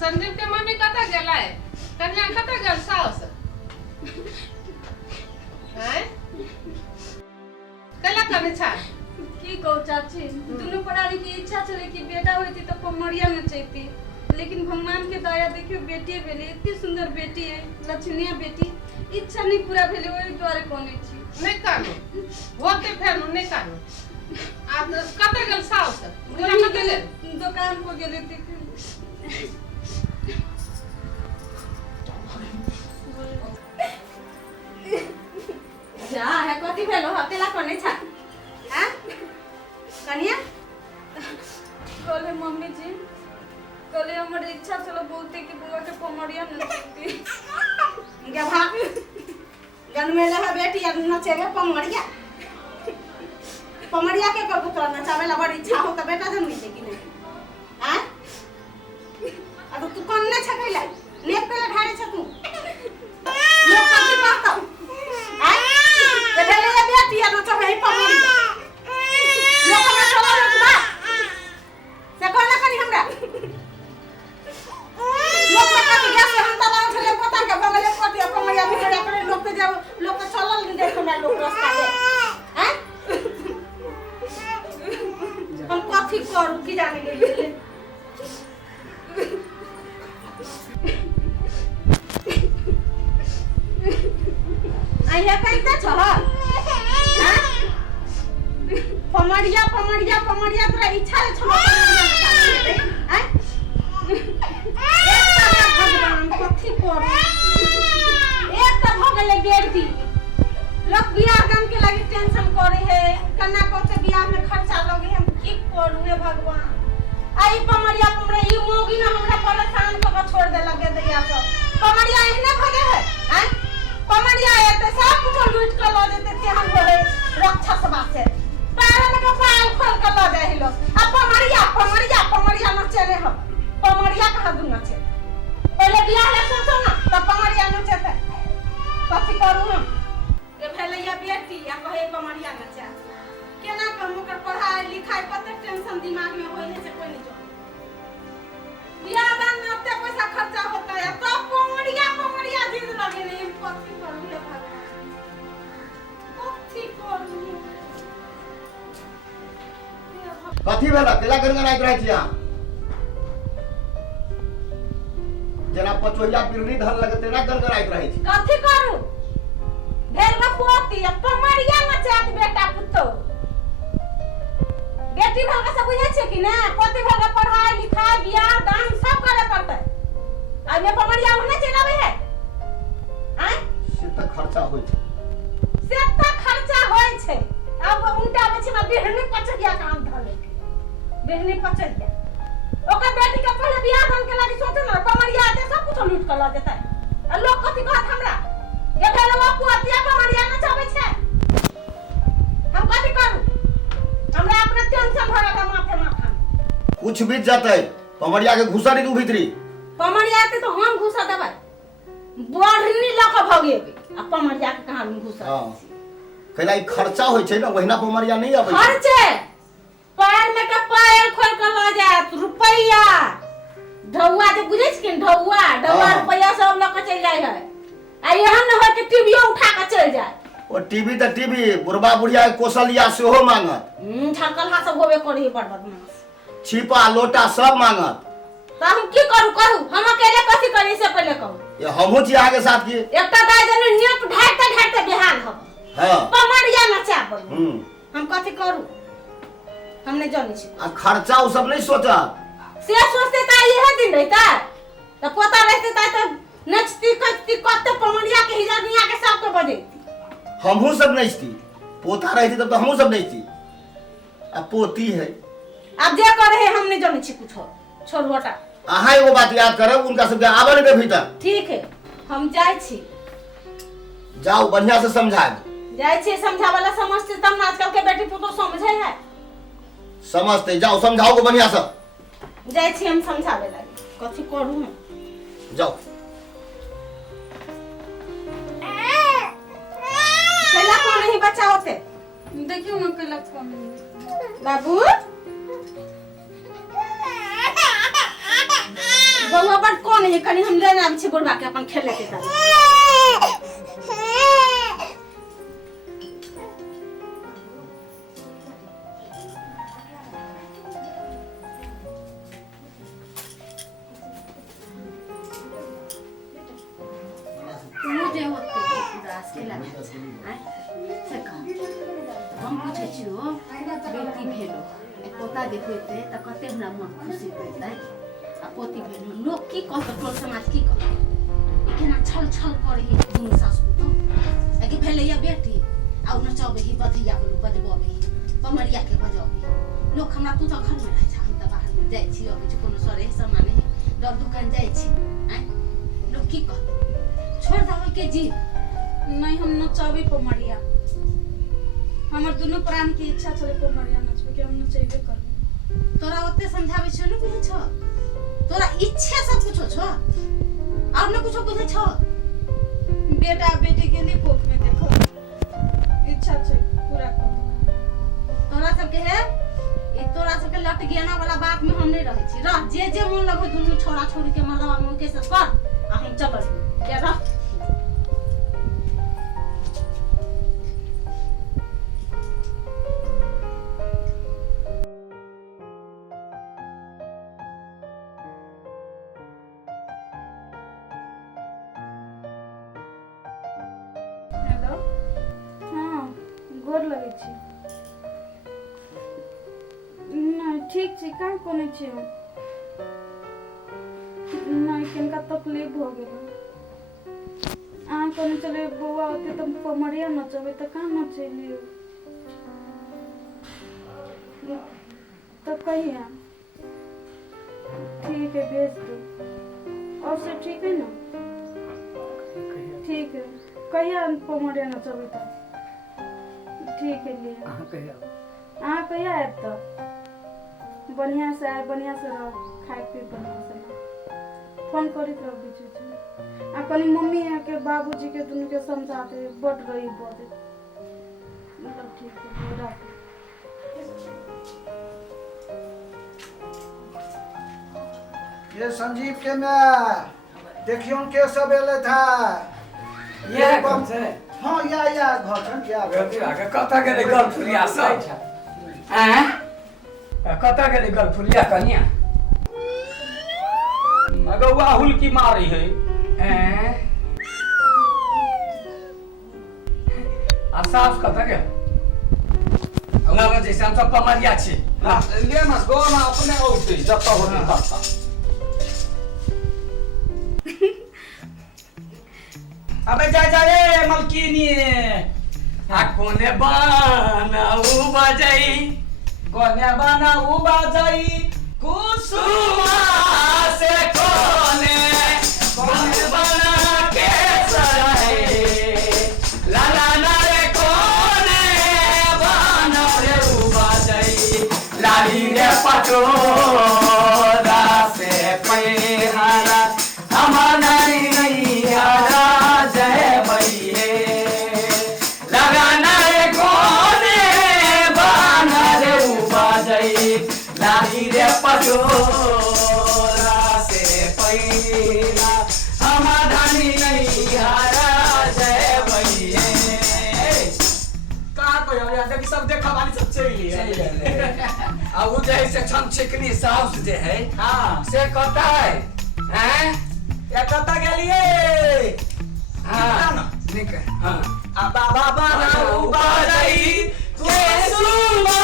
संदीप के मम्मी कता गेला है कन्या कता गेल साउस हैं कला कने छा की कहू चाची दोनों पढ़ाई की इच्छा चले कि बेटा होती तो पमरिया में चाहती लेकिन भगवान के दया देखियो बेटी भेले इतनी सुंदर बेटी है लक्षणीय बेटी इच्छा नहीं पूरा भेले ओहि द्वारे कोने छी नहीं कानो होते फेर नहीं कानो आप कता गेल साउस वही गेले दुकान को गेले थे जा है कथी भेलो हतेला कोने छा हैं कन्या बोले मम्मी जी कल हमारे इच्छा चलो बोलते कि बुआ के पमरिया न सकती क्या भाग गन में लगा बेटी अब नचेगा पमरिया पमरिया के कर पुत्र नचावे ला बड़ी इच्छा हो त बेटा जन्मी दे कि नहीं हैं अब तू कौन न छकैला नेक पे ढारे छ तू लोग कथि कहता हैं ते भेले ये बेटी अब नचावे ही पमरिया लोग ना चलो लोग बा से कहला कनी हमरा लोग में कथि गैस हम त लाउ छले पता के बगले कथि पमरिया भिड़िया करे लोग पे जाओ लोग के चलल नहीं देख हमरा लोग रास्ता दे हैं हम कथी करू की जाने गेले आइया कइता छ हैं पमरिया पमरिया पमरिया तोरा इच्छा छ हैं भगवान कथी करू एक त भ गेले बेटी लोग बियाह दान के लागि टेंशन करे है कन्या को से बियाह में खर्चा लगे हम की करू हे भगवान आई पमरिया पमरे ई मोगी ना हमरा परेशान क के छोड़ दे लगे दैया सब पमरिया एहने भगे है हैं पमरिया एते सब कुछ लूट के ल देते के हम घरे राक्षस बासे पैर में के पाल खोल के ल दे हिलो अब पमरिया पमरिया पमरिया न चले हम पमरिया कहां दूं नचे पहले बियाह ले सोचो ना तब पमरिया नचते कथि करू हम ए भेलैया बेटी या कहे पमरिया नचा केना कहू कर पढ़ाई लिखाई कते टेंशन दिमाग में होई है से कोई नहीं जाने बियाह दान में अत्ते पैसा खर्चा होता है तो पमरिया पमरिया जिद लगे नहीं कथि करू हे भगवान कथि करू कथी भेला केला गनगनाइत रहै छिया जना पचोहिया बिरनी धर लगे तेना गनगनाइत रहै छी कथि करू भेल में पोती पमरिया नचात बेटा पुतो बेटी भगा सब बुझे छै कि ना पोती भगा पढ़ाई लिखाई बियाह दान सब करे पड़ते आई में पमरिया होने चलावे है हैं से त खर्चा होय छै अब उल्टा बच्चे में बेहनी पचरिया काम धले बेहनी पचरिया ओकर बेटी के पहले बियाह दान के लागि सोचे ना पमरिया आते सब कुछ लूट के ल देता है आ लोग कथि कहत हमरा ये भेलवा पुतिया पमरिया न चाबे छै हम कथि करू हमरा अपने टेंशन भरा था माथे माथा कुछ बीत जातै पमरिया के घुसा दी तू भीतरी पमरिया आते तो हम घुसा देबै बढ़नी ल के भगेबे आ पमरिया के कहां घुसा हां कैला ई खर्चा होय छै ना वहिना पमरिया नहीं आबै खर्चे पैर में के पैर खोल के ल जात रुपैया ढौआ जे बुझै छी ढौआ रुपैया सब ल के चल जाय है आ एहन न हो कि टीवी उठा के चल जाय ओ टीवी त टीवी बुढ़बा बुढ़िया कोसलिया सेहो मांगत छकलहा सब होबे करी बड़ बदमाश छिपा लोटा सब मांगत त हम की करू हम अकेले कथि करी से पहले कहू ये हमहु छी आगे साथ की एकटा दाई जने नियत ढाइते बिहान हो हां पमरिया नचा बोल हम कथि करू हम नहीं जाने छी आ खर्चा उ सब नहीं सोचा से सोचते त यह दिन रहता त पता रहते त नचती कते पमरिया के हिजनिया के सब के बजेती हमहु सब नचती पोता रहती तब तो हमहु सब नचती अब पोती है अब जे करे है हम नहीं जाने छी कुछ छोड़ हटा आहा एगो बात याद करब उनका सब आवे नहीं दे भीतर ठीक है हम जाय छी जाओ बढ़िया से समझाए जाय छी समझावाला समझते तब ना आजकल के बेटी पुतो समझे है समझते जाओ समझाओ को बढ़िया से जाय छी हम समझावे लागी कथि करू हम जाओ चला को नहीं बच्चा होते देखियो ना कैला कौन बाबू बउआ बड़ कौन है कनी हम लेने आबै छी बुढ़वा के अपन खेले के तारे मुझे होते उदास के लगे से कह हम पूछे छियो बेटी भेलो पोता देखते त कते हमरा मन खुशी पड़तै आ पोती भेलो लोग की कहत टोल समाज की कहत ई केना छल छल करे ही दुनु सासु तो एके भेले या बेटी आ न चाबे ही बधिया बोलू बजबे पमरिया के बजबे लोग हमरा तू त घर में रह जा हम त बाहर में जाई छी अबे कोनो सरे सामान नहीं दर दुकान जाई छी लोग की कहत छोड़ दावे के जी नहीं हम नचाबे पमरिया हमर दुनु प्राण की इच्छा छले पमरिया नचबे के हम नचैबे करबे तोरा ओते समझावे छ न बुझे छ तोरा इच्छा सब कुछ छ और न कुछ बुझे छ बेटा बेटी के लिए कोख में देखो इच्छा छे पूरा कर तोरा सब के है ई तोरा सब के लट गेना वाला बात में हम नहीं रहे छी रह जे जे मन लगो दुनु छोरा छोरी के मरवा में के सब कर आ हम चल के रह हेलो हां गोर लगे छी नहीं ठीक छी का कोने छी नहीं किनका तकलीफ हो गेल कोने चले बुआ होते तो पमरिया नचबे तो कहाँ नचेली तो कहिया ठीक है भेज दो और से ठीक है ना ठीक है कहिया पमरिया नचबे तो ठीक है लिए हाँ कहिया आए तो बढ़िया से आए बढ़िया से रह खाए पी बढ़िया से फोन करी तो बीच बीच में आ कनी मम्मी है के बाबूजी के दुनु के समझाते बट रही बोले मतलब ठीक है रख ये संजीव के मैं देखियो के सब एले था ये कौन से हां या घर छन क्या गलती आके कता गेले गलफुलिया सब हैं कता गेले गलफुलिया कनिया अगवा हुल की मारी है हैं साफ कता गेल हमरा जैसे हम सब पमरिया छी ले मस गो ना अपने औते जब तक होते तब अबे जा रे मलकिनी आ कोने बनाऊ बजाई कुसुमा से कोने बना के सराए ला ला ला रे कोने बना रे बजाई लाली रे पटोरा से पैहारा हमारा नहीं हारा जय भैये लगाना रे कोने बाना रे बजाई लाली रे पटोरा से पैरा हमारा नहीं हारा जय भैये का कोई यार देख सब देखा वाली सब चली है आ वो जैसे छम चिकनी साउस जे है हां से कहता है हैं या कता गेलिए हां निक हां आ बाबा बाना उबाई कुसुमा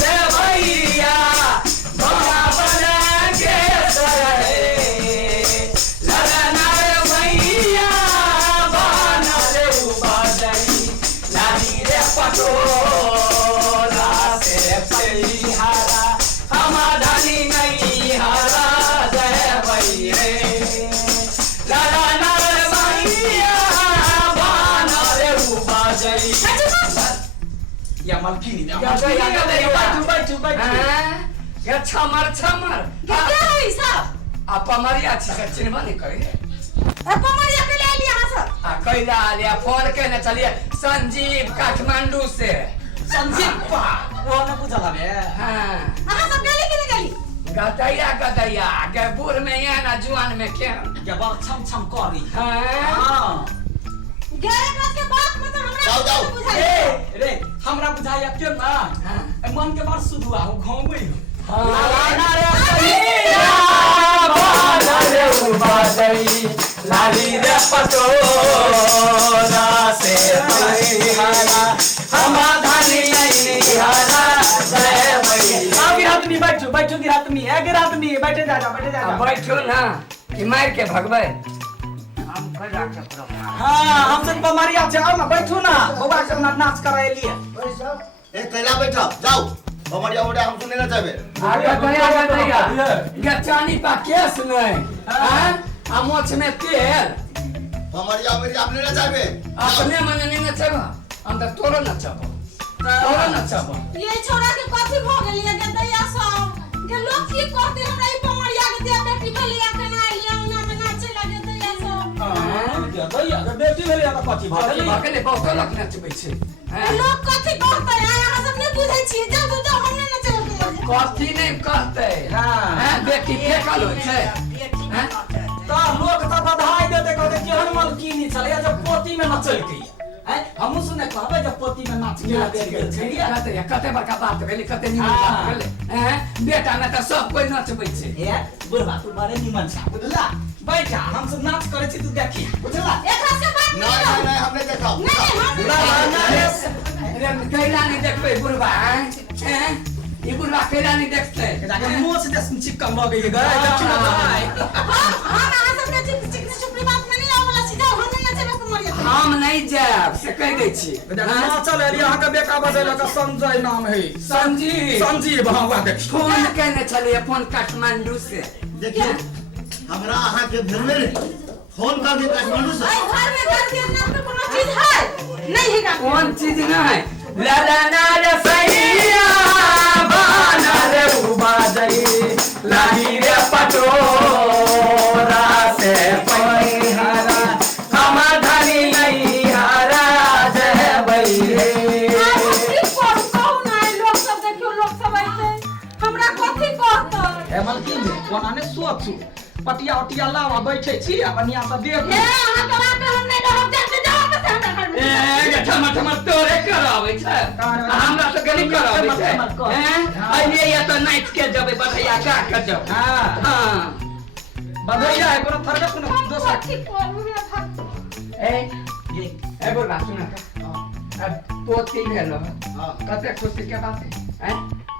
से भैया बड़ा बना के सरे लगना रे भैया बाना रे उबाई लाली रे पटोला से पैहारा हमारा नहीं हारा जय भैया या मलकिनी या छमर क्या है सब आ पमरिया छी से चिन्हबा नहीं करे पमरिया के ले लिया सब आ कैला लिया फोन के न चलिए संजीव काठमांडू से संजीव वो न बुझला बे हाँ अहाँ सब गेली कि नहीं गेली गदैया के बूढ़ में या ना जुआन में क्या के बार छम छम करी हाँ हां गेले क्लास के बात में तो हमरा जाओ। कुछ बुझाई रे हमरा बुझाया के ना मन के बार सुधुआ हो घोमै हाँ रे सैया बाना रे उबादई लाली रे पटोरा से हरा समाधानी नहीं हरा जय भैया गिरात में बैठो गिरात में है गिरात में बैठे जा बैठो ना कि मार के भगवे हम घर आके प्रोग्राम हां हम सब बमरिया से आओ ना बैठो ना बउआ के नाच कराए लिए ए कैला बैठा जाओ हमारे ओडे हम सुनने ना चाहे गदैया गचानी पा केस नहीं हां अमोच में तेल हमारे मेरी आपने ना चाहे अपने मन नहीं नचबा हम तो तोरो नचबा ये छोरा के कथि भ गेली है गदैया सब के लोग की कहते हमरा ई पमरिया के दिया बेटी भलिया के ना लिया ना में नाचे लगे दैया सब हां गदैया के बेटी भेले त कथि भगले बहुत लख नचबै छै लोग कथि कहते हैं अहाँ सब नहीं बुझै छी जब हम नहीं नचबे कथी नहीं कहते हां बेटी फेकल होइ छै हां त लोग त बधाई देते कहते केहन मलकीनी छले जब पोती में नचलकै हम सुने कहबे जब पोती में नाच के छलिया कते बड़का बात भेलै कते निमन बात भेलै हैं बेटा में त सब कोई नचबै छै ए बुढ़वा तू बारे निमन छा बुझला बैठा हम सब नाच करे छी तू देखी बुझला एकरा से बात नहीं हमने देखा रे कैला नहीं देखबै बुढ़वा हैं ई बुढ़वा कैला नहीं देखतै जाके मोछ दे चिपकम लगे गए देखी ना हम अहाँ सब के चिकनी चुपड़ी बात में नहीं आवला सीधा हम नहीं नचबे पमरिया हम नहीं जाब से कह दै छी चल एलिया अहाँ के बेका बजेला का संजय नाम है संजीव बाबा देखी फोन केने छलिए फोन काठमांडू से देखिए हमरा अहाँ के घर में फोन करके काठमांडू से घर में घर के नाम पे कोनो चीज है नहीं है का कौन चीज ना है ला ला ना रे सैया बाना रे उबादई लाही रे पटोरा से हरा समाधानी नहीं हरा जय भैया लोग सब देखियो लोग सब ऐसे हमरा कथि कहत ए मलकिन कोनाने सोचू पटिया उटिया लावा बैठे छी अपनिया सब देख ए अहाँ के बात हम नहीं रहब जाते जाओ त हमरा घर में ए ठमा तोरे कराबै छै हमरा तो गली कराबै छै हैं आइए या तो नाच के जबे बढ़ैया का कर जब हां बधैया है कोनो थरबे कोनो दोसर कथि करू रे भक्त ए बोल बात सुना अब पोती भेलो कते खुशी के बात है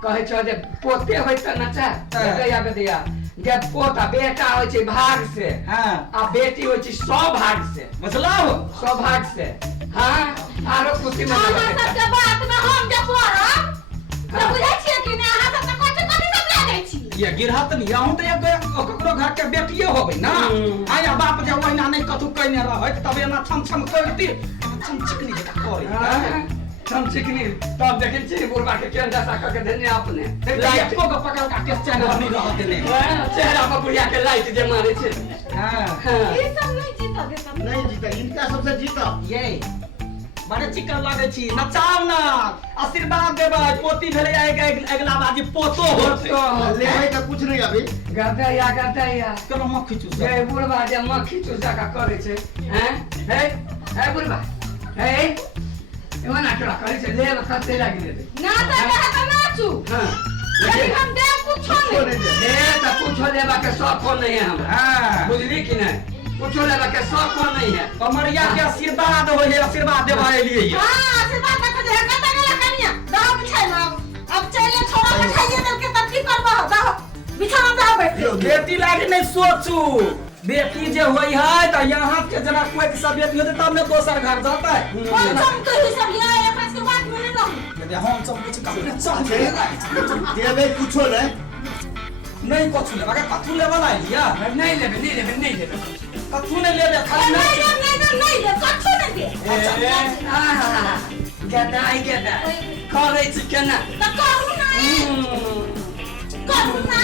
कहे छ जे पोते होय त नचा गदैया जब पोता बेटा होय छै भाग से हां आ बेटी होय छै सौभाग्य से मतलब सौभाग्य से हां आरो खुशी में अहाँ सब के बात में हम जे पड़ब त बुझै छियै कि नहीं अहाँ सब त कथि सब ला दै छी ये गिरहत नहीं आहू तो एक ककरो घर के बेटिए होबै ना आया बाप जे ओहिना नहीं कथु कहने रहत तबे ना छम छम करती छम चिकनी जका करे हम चिकनी तब देखे छी बुढ़वा के केन दशा करके देने अपने लाइट को पकड़ का टेस्ट चैनल नहीं रहत ने चेहरा पर बुढ़िया के लाइट जे मारे छै हां ई सब नहीं जीता देता नहीं जीता इनका सबसे जीता ये बड़े चिकन लागे छी नचाव ना आशीर्वाद देबै पोती भेले अगला बाजी पोतो होत ले भाई का कुछ नहीं अभी गदैया करो मक्खी चूस जे बुढ़वा जे मक्खी चूसा का करे छै हैं हे बुढ़वा हे एवना केरा करे छै ले कते लागी दे ना त कहा नाचू हां लेकिन हम देव कुछो नहीं ए त कुछो लेबा के शौक नहीं है हमरा हां बुझली कि नहीं कुछो लेबा के शौक नहीं है कमरिया के आशीर्वाद होय आशीर्वाद देबा एलिए हां आशीर्वाद तक जे कत गेला कनिया दाव बिछाई ना अब चले छोरा बिछाइए दे के तब की करबा दाव बिछाना दाव बैठ बेटी लागे नहीं सोचू बेटी जे होई है त यहां के जना कोई के सब बेटी होते तब ने दोसर घर जाता है कौन हम तो ही सब लिया है पास के बात में नहीं रहूं हम सब कुछ काम चल देवे कुछ नहीं कुछ ले बाकी कथु लेवा ला लिया नहीं लेबे कथु नहीं ले खाली नहीं ले कथु नहीं दे गदाई करे छी केना त कहू ना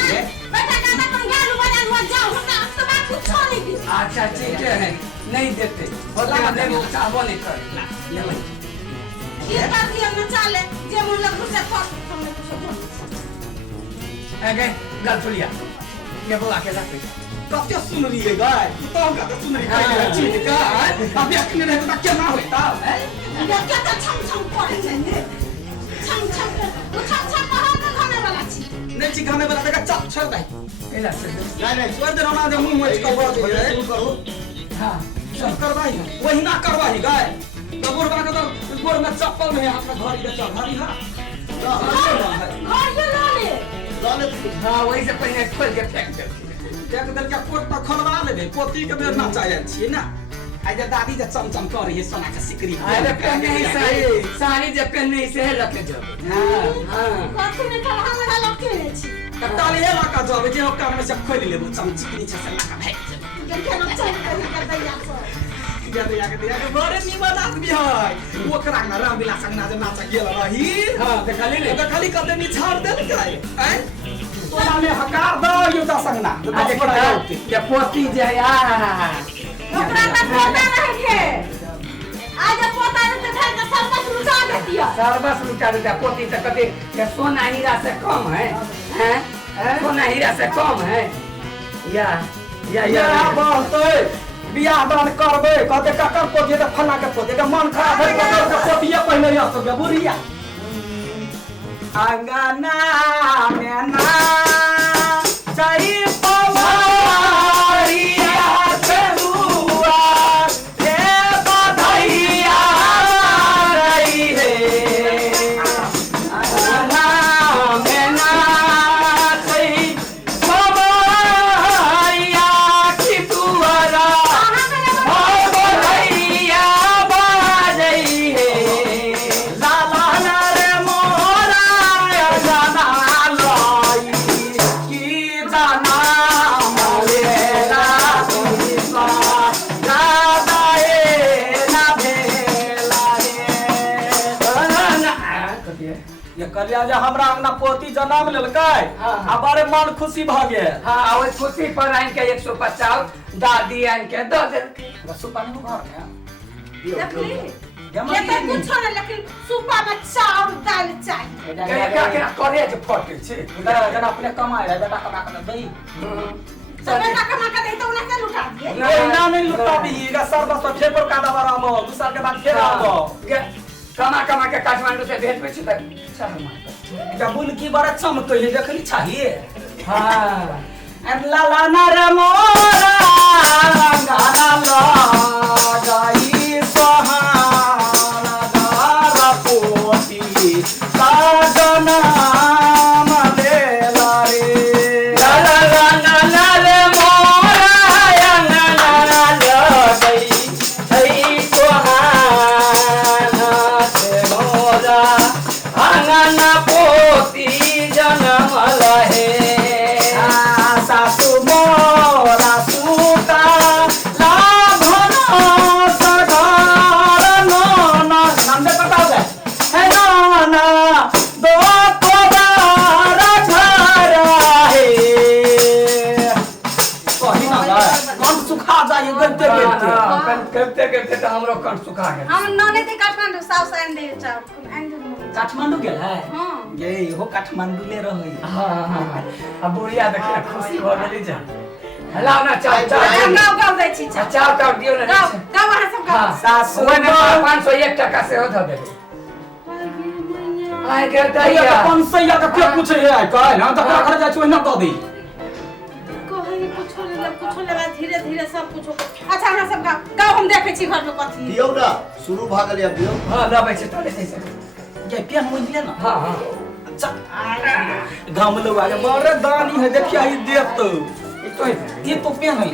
बेटा गाना कौन गालू बजा हुआ जाओ ना सब बात कुछ नहीं दे अच्छा ठीक है नहीं देते होता है नहीं चाहबो नहीं कर ले ये बात ये न चले जे मन लग से फस हमने कुछ बोल ए गए गल छोड़िया ये बोला के रख कत्ते सुन रही है गाय तो का सुन रही है चीज का अब अखने रहे तो क्या ना होता है ये क्या तो छम छम करे छे छम छम वो छम छम कहां का खाने वाला छी नहीं छी खाने वाला का चप छोड़ दे एला से नहीं छोड़ दे ना दे मुंह में का बोल दे शुरू करो। हां सब करवाई वही ना करवाई गाय तो बुरबा के तो गोर में चप्पल में हाथ में घड़ी के चल घड़ी हां घर ये लाले हां वही से पहले खोल के फेंक दे एक दिन के कोट तो खोलवा लेबे पोती के बेर ना चाहिए छी ना आई जे दादी जे चमचम कर रही है सोना के सिकरी अरे पहने ही साड़ी जे पहने से रखे जब हां कथि ने कहा लगा लगे ने छी ताली हे लका जब जे ओकर में से खोल लेबो चमचिकनी छ से लका भाई के न चल कर दैया सो दिया के बड़े निमन आदमी है ओकरा ना रामविलास संग ना जे नाच गेल रही हां देखली ने देखली कते नि छाड़ देल काय हैं तोरा में हकार द यो दा संग ना ये पोती जे है ओकरा का पोता रहे के आज पोता ने तो घर का सर्वस लुटा देतिया सर्वस लुटा देता पोती से कते ये सोना हीरा से कम है हैं सोना हीरा से कम है या बोलते बियाह दान करबे कहते ककर पोती त फला के पोती के मन खराब है ककर के पोतीए पहले आ सब बुढ़िया अंगना में ना चाही पवारिया से हुआ रे बधाइया रही है अंगना में ना चाही पवारिया की दुआरा बधाइया बाजई है लाला रे मोरा जाना लाई की जाना मलेला दिसा दादाए ना भेला रे ये कलिया जे हमरा अंगना पोती जन्म लेलकै आ बड़े मन खुशी भ गेल हां ओए खुशी पर आइन के 150 दादी आइन के दे दे सुपानी घर में देखली ये तो कुछ नहीं लेकिन सुपा में चाउर दाल चाहिए क्या क्या करे जे फटे छे जन अपने कमाए रहे बेटा कमा के दई समय का कमा के दे तो उन्हें से लुटा दिए नहीं लुटा दीगा सर बस फेपर का दबारा हम 2 साल के बाद फिर आबो कमा कमा के काठमांडू से भेज पे छी तक जब बुनकी बड़ा चमकइले देखली चाहिए हां ला ला ना रे मोरा गाना ला गाई सोहाना दारा पोती साजना मलेला रे ला ला ला ला रे मोरा ना ला ला गई आई सोहाना से मोरा अंगना पोती जन्म लहे सासु मोरा सुता लाभन सगार नाना नाम दे बताओ दे है नाना दो कोबार घर है कहीं ना गए कौन सुखा जाए गलते करते तो हमरो कण सुखा गए हम नने दे काठमांडू साउथ एंड दे चाउ एंड काठमांडू गेल है हां ये हो काठमांडू ले रही हां अब बुढ़िया देखिए खुशी हो गेली जा हलाओ ना चाय गाँव गाँव दै छी चाव चाव दियो ना गाँव गाँव वहाँ सब गाँव सासु ओए में 501 टका से हो दे आय के दैया 500 या के पूछे है कह ना तो घर जा छी ना द दी कहीं कुछ ले धीरे धीरे सब कुछ अच्छा हमरा सब गाँव हम देखे छी घर में कथी दियो ना शुरू भ गेल अब दियो हां लबै छै तले से ये पेन मुझले ना हां हां अच्छा गांव में लोग आगे बड़े दानी है देखिए ये देव तो तो ये तो पेन है